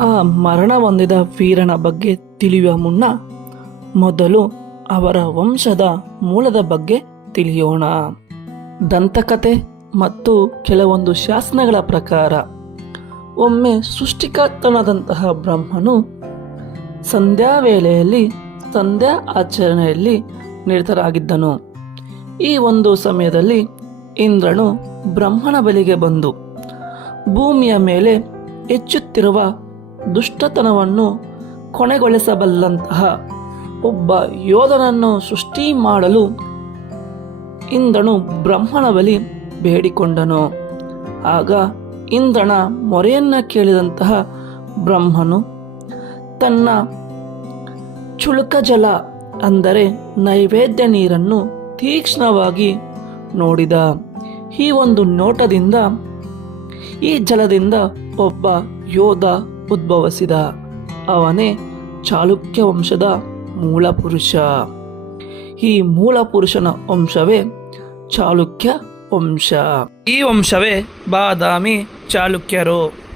ಆ ಮರಣ ಹೊಂದಿದ ವೀರನ ಬಗ್ಗೆ ತಿಳಿಯುವ ಮುನ್ನ ಮೊದಲು ಅವರ ವಂಶದ ಮೂಲದ ಬಗ್ಗೆ ತಿಳಿಯೋಣ. ದಂತಕಥೆ ಮತ್ತು ಕೆಲವೊಂದು ಶಾಸನಗಳ ಪ್ರಕಾರ ಒಮ್ಮೆ ಸೃಷ್ಟಿಕರ್ತನಾದಂತಹ ಬ್ರಹ್ಮನು ಸಂಧ್ಯಾ ವೇಳೆಯಲ್ಲಿ ಸಂಧ್ಯಾ ಆಚರಣೆಯಲ್ಲಿ ನಿರತರಾಗಿದ್ದನು. ಈ ಒಂದು ಸಮಯದಲ್ಲಿ ಇಂದ್ರನು ಬ್ರಹ್ಮನ ಬಳಿಗೆ ಬಂದು ಭೂಮಿಯ ಮೇಲೆ ಹೆಚ್ಚುತ್ತಿರುವ ದುಷ್ಟತನವನ್ನು ಕೊನೆಗೊಳಿಸಬಲ್ಲಂತಹ ಒಬ್ಬ ಯೋಧನನ್ನು ಸೃಷ್ಟಿ ಮಾಡಲು ಇಂದ್ರನು ಬ್ರಹ್ಮನ ಬಳಿ ಬೇಡಿಕೊಂಡನು. ಆಗ ಇಂದ್ರನ ಮೊರೆಯನ್ನು ಕೇಳಿದಂತಹ ಬ್ರಹ್ಮನು ತನ್ನ ಚುಳುಕ ಜಲ ಅಂದರೆ ನೈವೇದ್ಯ ನೀರನ್ನು ತೀಕ್ಷ್ಣವಾಗಿ ನೋಡಿದ. ಈ ಒಂದು ನೋಟದಿಂದ ಈ ಜಲದಿಂದ ಒಬ್ಬ ಯೋಧ ಉದ್ಭವಿಸಿದ. ಅವನೇ ಚಾಲುಕ್ಯ ವಂಶದ ಮೂಲ ಪುರುಷ. ಈ ಮೂಲ ಪುರುಷನ ವಂಶವೇ ಚಾಲುಕ್ಯ ವಂಶ. ಈ ವಂಶವೇ ಬಾದಾಮಿ ಚಾಲುಕ್ಯರು.